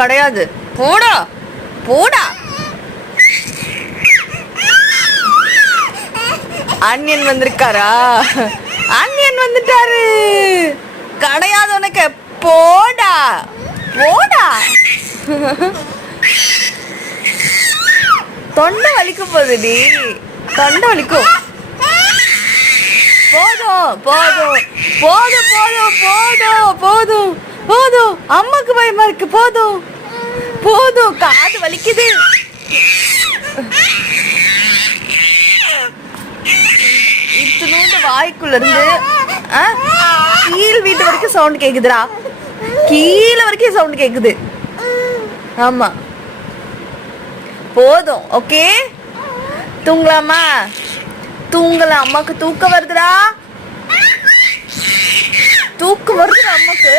கிடையாது. போடா போடா. அண்ணியன் வந்திருக்காரா? அண்ணியன் வந்துட்டாரு. கிடையாது உனக்கு. போடா போடா. தொண்டை வலிக்கும் போதுடி, தொண்டை வலிக்கும். போதும் போதும் போதும் போதும் போதும் போதும் போதும். அம்மாக்கு பயமா இருக்கு. போதும் போதும். காது வலிக்குது. இத்தினூண்டு வாய்க்குள்ள இருந்து கீழ் வீட்டு வரைக்கும் சவுண்ட் கேக்குதுடா. கீழே வரைக்கும் சவுண்ட் கேக்குது. ஆமா போதும். ஓகே தூங்கலாமா? தூங்கலாம். அம்மாக்கு தூக்கம் வருதுடா. தூக்கம் வருதுடா அம்மாக்கு.